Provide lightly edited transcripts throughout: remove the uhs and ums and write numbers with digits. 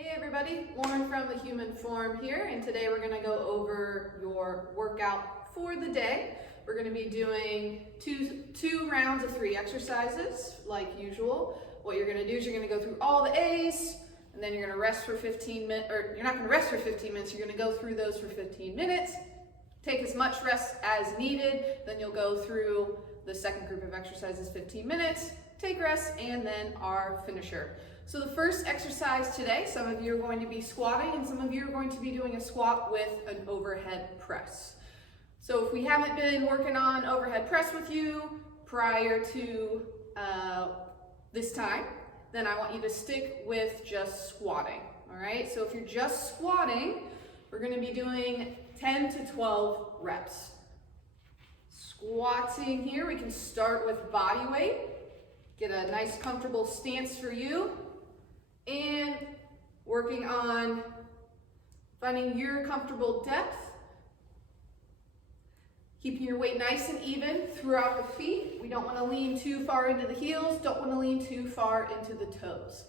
Hey everybody, Lauren from The Human Form here, and today we're going to go over your workout for the day. We're going to be doing two rounds of 3 exercises like usual. What you're going to do is you're going to go through all the A's, and then you're going to rest for 15 minutes, or you're not going to rest for 15 minutes, you're going to go through those for 15 minutes. Take as much rest as needed, then you'll go through the second group of exercises 15 minutes, take rest, and then our finisher. So the first exercise today, some of you are going to be squatting and some of you are going to be doing a squat with an overhead press. So if we haven't been working on overhead press with you prior to this time, then I want you to stick with just squatting, all right? So if you're just squatting, we're gonna be doing 10 to 12 reps. Squatting here, we can start with body weight. Get a nice comfortable stance for you. And working on finding your comfortable depth, keeping your weight nice and even throughout the feet. We don't want to lean too far into the heels, don't want to lean too far into the toes.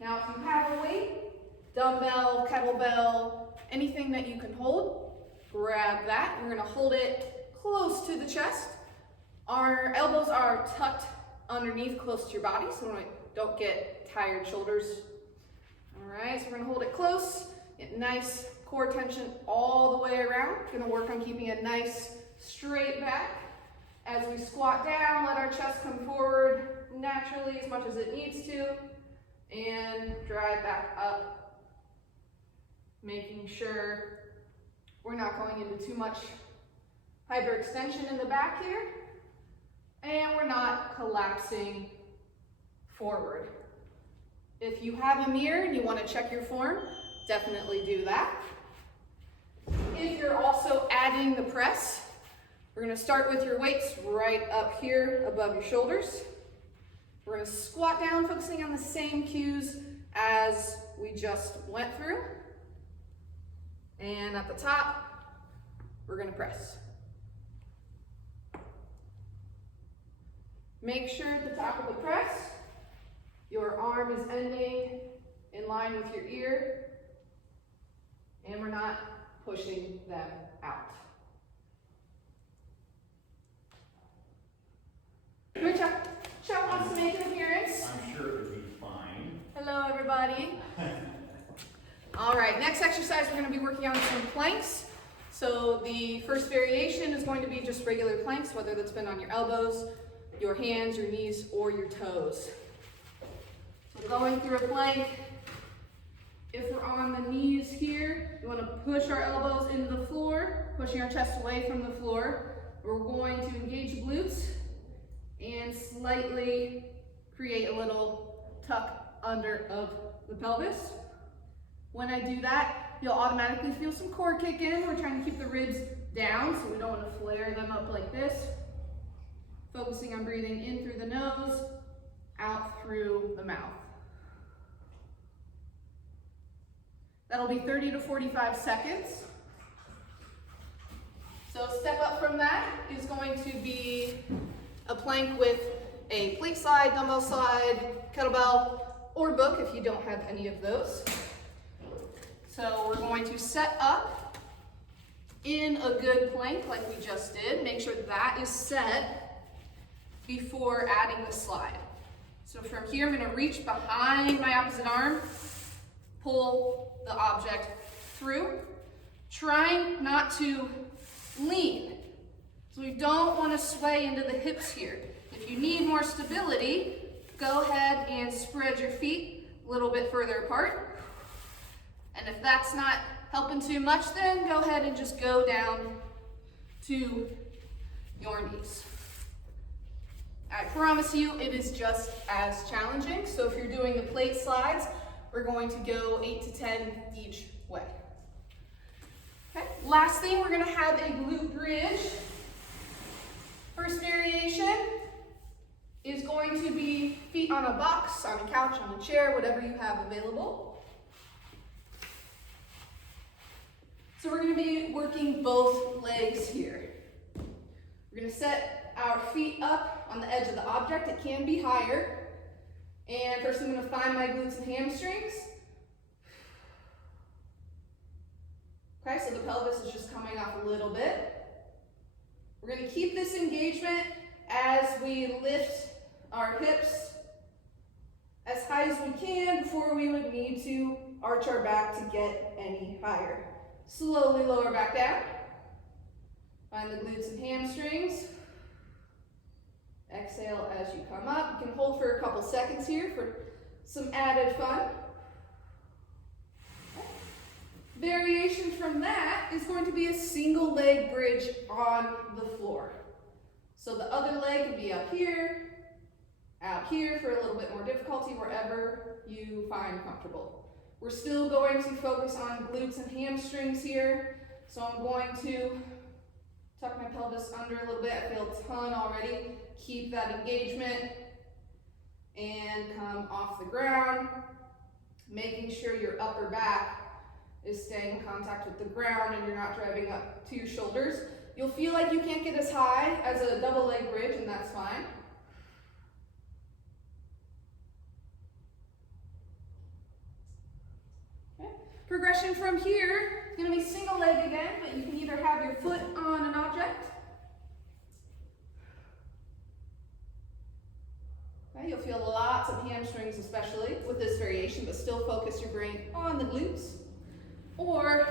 Now if you have a weight, dumbbell, kettlebell, anything that you can hold, grab that. We're going to hold it close to the chest. Our elbows are tucked underneath close to your body, so we don't get tired shoulders. All right, so we're gonna hold it close, get nice core tension all the way around. Gonna work on keeping a nice straight back. As we squat down, let our chest come forward naturally as much as it needs to, and drive back up, making sure we're not going into too much hyperextension in the back here, and we're not collapsing forward. If you have a mirror and you want to check your form, definitely do that. If you're also adding the press, we're going to start with your weights right up here above your shoulders. We're going to squat down, focusing on the same cues as we just went through. And at the top, we're going to press. Make sure at the top of the press, your arm is ending in line with your ear, and we're not pushing them out. Chuck wants to make an appearance. I'm sure it would be fine. Hello, everybody. All right, next exercise, we're going to be working on some planks. So the first variation is going to be just regular planks, whether that's been on your elbows, your hands, your knees, or your toes. So going through a plank, if we're on the knees here, we want to push our elbows into the floor, pushing our chest away from the floor. We're going to engage the glutes and slightly create a little tuck under of the pelvis. When I do that, you'll automatically feel some core kick in. We're trying to keep the ribs down, so we don't want to flare them up like this. Focusing on breathing in through the nose, out through the mouth. That'll be 30 to 45 seconds. So step up from that is going to be a plank with a plate slide, dumbbell slide, kettlebell, or book if you don't have any of those. So we're going to set up in a good plank like we just did. Make sure that is set before adding the slide. So from here, I'm going to reach behind my opposite arm, pull the object through, trying not to lean. So we don't want to sway into the hips here. If you need more stability, go ahead and spread your feet a little bit further apart. And if that's not helping too much, then go ahead and just go down to your knees. I promise you it is just as challenging. So if you're doing the plate slides, we're going to go 8 to 10 each way. Okay, last thing, we're going to have a glute bridge. First variation is going to be feet on a box, on a couch, on a chair, whatever you have available. So we're going to be working both legs here. We're going to set our feet up on the edge of the object. It can be higher. And first I'm going to find my glutes and hamstrings. Okay, so the pelvis is just coming up a little bit. We're going to keep this engagement as we lift our hips as high as we can before we would need to arch our back to get any higher. Slowly lower back down. Find the glutes and hamstrings. Exhale as you come up. You can hold for a couple seconds here for some added fun. Okay. Variation from that is going to be a single leg bridge on the floor. So the other leg can be up here, out here for a little bit more difficulty, wherever you find comfortable. We're still going to focus on glutes and hamstrings here. So I'm going to tuck my pelvis under a little bit. I feel a ton already. Keep that engagement and come off the ground, making sure your upper back is staying in contact with the ground and you're not driving up to your shoulders. You'll feel like you can't get as high as a double leg bridge, and that's fine. Okay. Progression from here is going to be single leg again, but you can either have your foot on an object. Okay, you'll feel lots of hamstrings, especially with this variation, but still focus your brain on the glutes. Or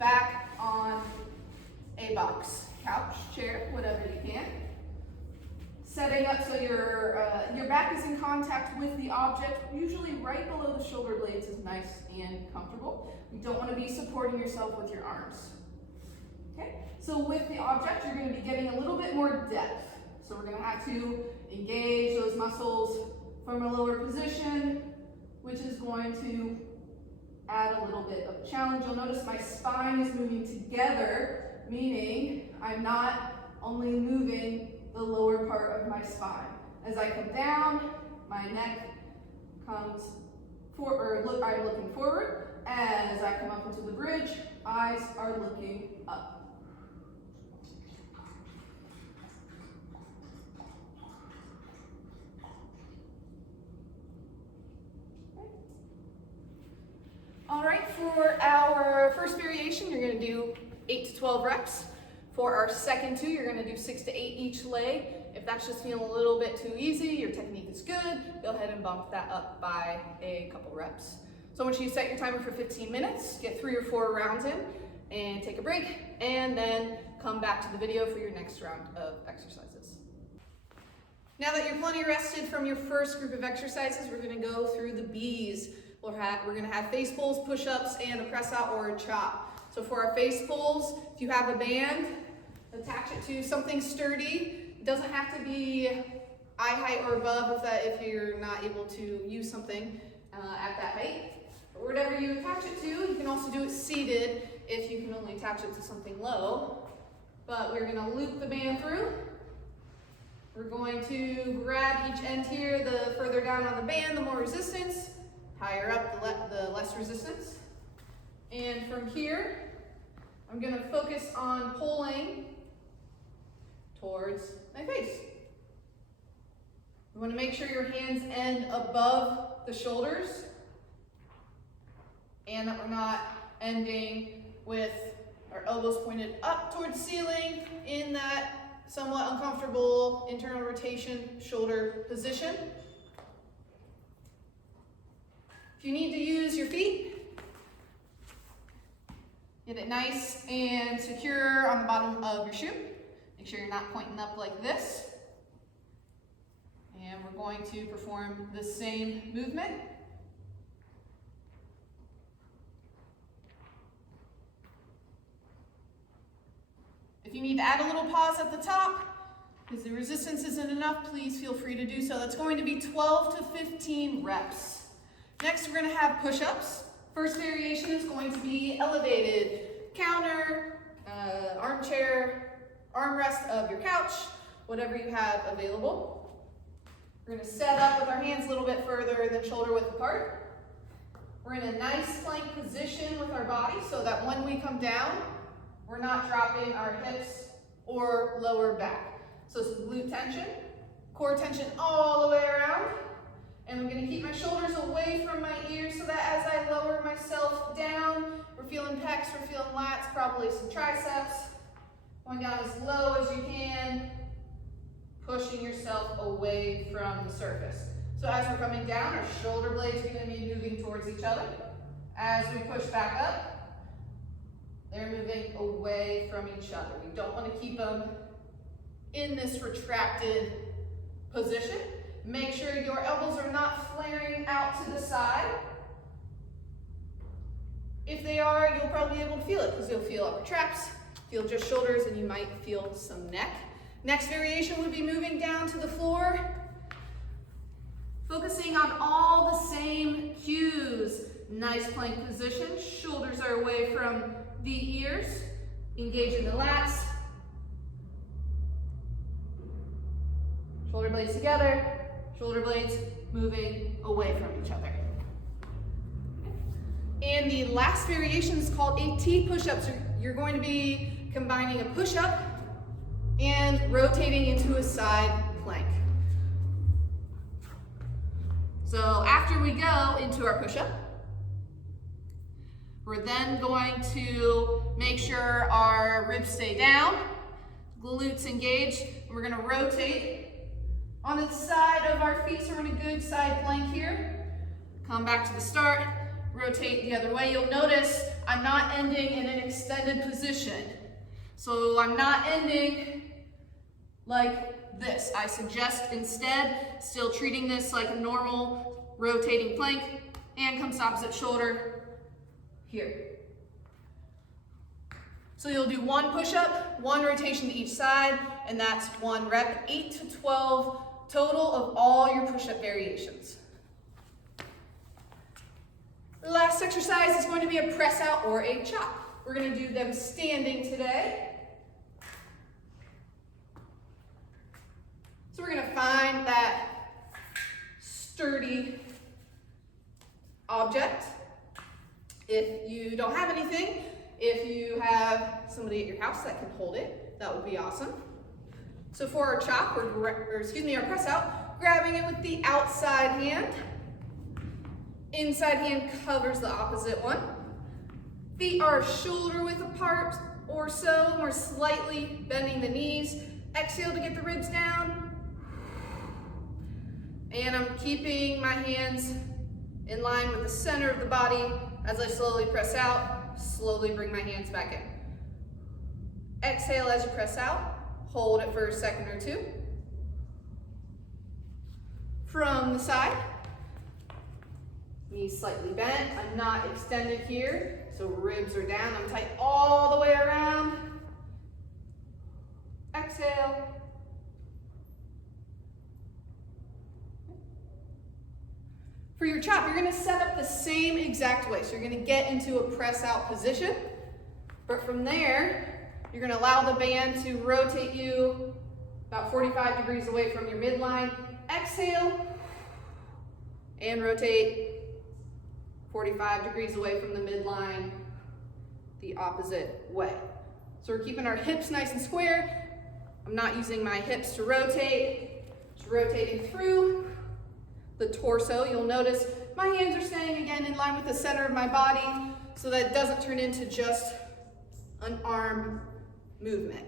back on a box, couch, chair, whatever you can. Setting up so your back is in contact with the object, usually right below the shoulder blades is nice and comfortable. You don't want to be supporting yourself with your arms. Okay, so with the object, you're going to be getting a little bit more depth. So we're going to have to engage those muscles from a lower position, which is going to add a little bit of challenge. You'll notice my spine is moving together, meaning I'm not only moving the lower part of my spine. As I come down, my neck comes forward, I'm looking forward. As I come up into the bridge, eyes are looking up. All right, for our first variation, you're going to do 8 to 12 reps. For our second two, you're going to do 6 to 8 each leg. If that's just feeling a little bit too easy, your technique is good, go ahead and bump that up by a couple reps. So I want you to set your timer for 15 minutes, get 3 or 4 rounds in, and take a break, and then come back to the video for your next round of exercises. Now that you're plenty rested from your first group of exercises, we're going to go through the B's. We're going to have face pulls, push-ups, and a press out or a chop. So for our face pulls, if you have a band, attach it to something sturdy. It doesn't have to be eye height or above if you're not able to use something at that height. But whatever you attach it to, you can also do it seated if you can only attach it to something low. But we're going to loop the band through. We're going to grab each end here. The further down on the band, the more resistance. Higher up, the less resistance. And from here, I'm going to focus on pulling towards my face. You want to make sure your hands end above the shoulders and that we're not ending with our elbows pointed up towards the ceiling in that somewhat uncomfortable internal rotation shoulder position. If you need to use your feet, get it nice and secure on the bottom of your shoe. Make sure you're not pointing up like this. And we're going to perform the same movement. If you need to add a little pause at the top, because the resistance isn't enough, please feel free to do so. That's going to be 12 to 15 reps. Next, we're going to have push-ups. First variation is going to be elevated counter, armchair, armrest of your couch, whatever you have available. We're going to set up with our hands a little bit further than shoulder width apart. We're in a nice plank position with our body so that when we come down, we're not dropping our hips or lower back. So some glute tension, core tension all the way around. And I'm gonna keep my shoulders away from my ears so that as I lower myself down, we're feeling pecs, we're feeling lats, probably some triceps. Going down as low as you can, pushing yourself away from the surface. So as we're coming down, our shoulder blades are gonna be moving towards each other. As we push back up, they're moving away from each other. We don't want to keep them in this retracted position. Make sure your elbows are not flaring out to the side. If they are, you'll probably be able to feel it because you'll feel upper traps, feel just shoulders, and you might feel some neck. Next variation would be moving down to the floor, focusing on all the same cues. Nice plank position, shoulders are away from the ears, engaging the lats. Shoulder blades together, shoulder blades moving away from each other. And the last variation is called AT push-ups. You're going to be combining a push-up and rotating into a side plank. So after we go into our push-up, we're then going to make sure our ribs stay down, glutes engaged, and we're gonna rotate onto the side of our feet, so we're in a good side plank here. Come back to the start, rotate the other way. You'll notice I'm not ending in an extended position. So I'm not ending like this. I suggest instead still treating this like a normal rotating plank, and comes opposite shoulder here. So you'll do one push-up, one rotation to each side, and that's one rep, 8 to 12 total of all your push-up variations. The last exercise is going to be a press out or a chop. We're going to do them standing today. So we're going to find that sturdy object. If you don't have anything, if you have somebody at your house that can hold it, that would be awesome. So for our chop, our press out, grabbing it with the outside hand. Inside hand covers the opposite one. Feet are shoulder width apart or so. We're slightly bending the knees. Exhale to get the ribs down. And I'm keeping my hands in line with the center of the body. As I slowly press out, slowly bring my hands back in. Exhale as you press out. Hold it for a second or two. From the side, knees slightly bent. I'm not extended here, so ribs are down. I'm tight all the way around. Exhale. For your chop, you're gonna set up the same exact way. So you're gonna get into a press out position, but from there, you're gonna allow the band to rotate you about 45 degrees away from your midline. Exhale, and rotate 45 degrees away from the midline, the opposite way. So we're keeping our hips nice and square. I'm not using my hips to rotate, just rotating through the torso. You'll notice my hands are staying again in line with the center of my body so that it doesn't turn into just an arm movement.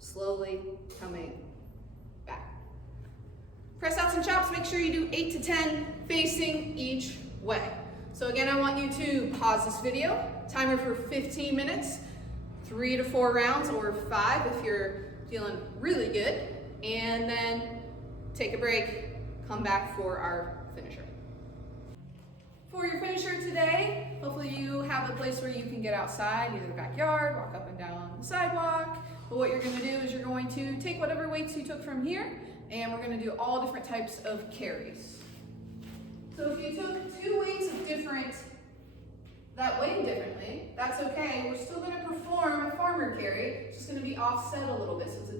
Slowly coming back. Press outs and chops, make sure you do 8 to 10 facing each way. So again, I want you to pause this video, timer for 15 minutes, 3 to 4 rounds or 5 if you're feeling really good, and then take a break, come back for our finisher. For your finisher today, hopefully you have a place where you can get outside, either the backyard, walk up and down the sidewalk. But what you're gonna do is you're going to take whatever weights you took from here, and we're gonna do all different types of carries. So if you took 2 weights of different, that weighed differently, that's okay. We're still gonna perform a farmer carry. It's just gonna be offset a little bit, so it's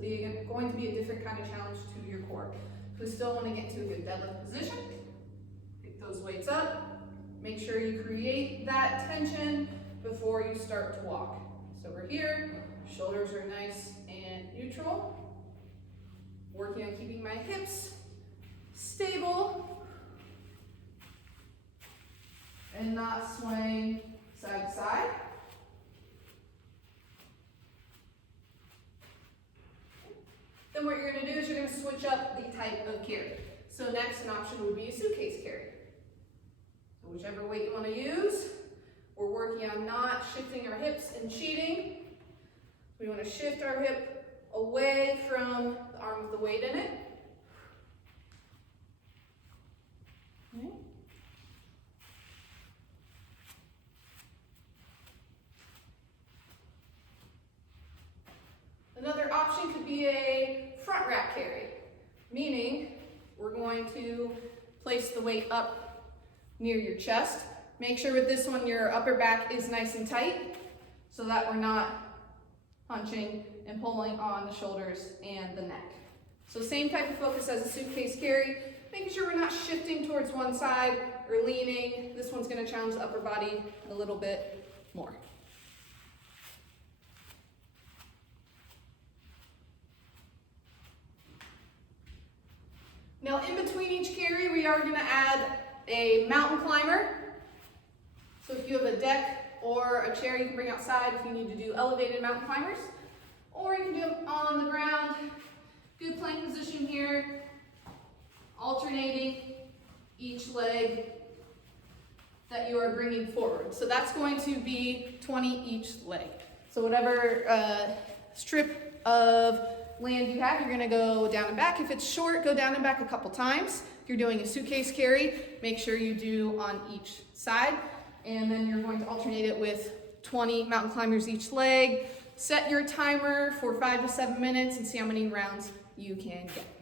going to be a different kind of challenge to your core. We still want to get to a good deadlift position. Pick those weights up. Make sure you create that tension before you start to walk. So we're here, shoulders are nice and neutral. Working on keeping my hips stable and not swaying side to side. Then what you're going to do is you're going to switch up the type of carry. So next, an option would be a suitcase carry. So whichever weight you want to use, we're working on not shifting our hips and cheating. We want to shift our hip away from the arm with the weight in it. Okay. Another option could be a front rack carry, meaning we're going to place the weight up near your chest. Make sure with this one your upper back is nice and tight so that we're not punching and pulling on the shoulders and the neck. So same type of focus as a suitcase carry, making sure we're not shifting towards one side or leaning. This one's going to challenge the upper body a little bit more. Now in between each carry, we are going to add a mountain climber. So if you have a deck or a chair you can bring outside if you need to do elevated mountain climbers, or you can do them on the ground. Good plank position here, alternating each leg that you are bringing forward. So that's going to be 20 each leg. So whatever strip of land you have, you're going to go down and back. If it's short, go down and back a couple times. If you're doing a suitcase carry, make sure you do on each side. And then you're going to alternate it with 20 mountain climbers each leg. Set your timer for 5 to 7 minutes and see how many rounds you can get.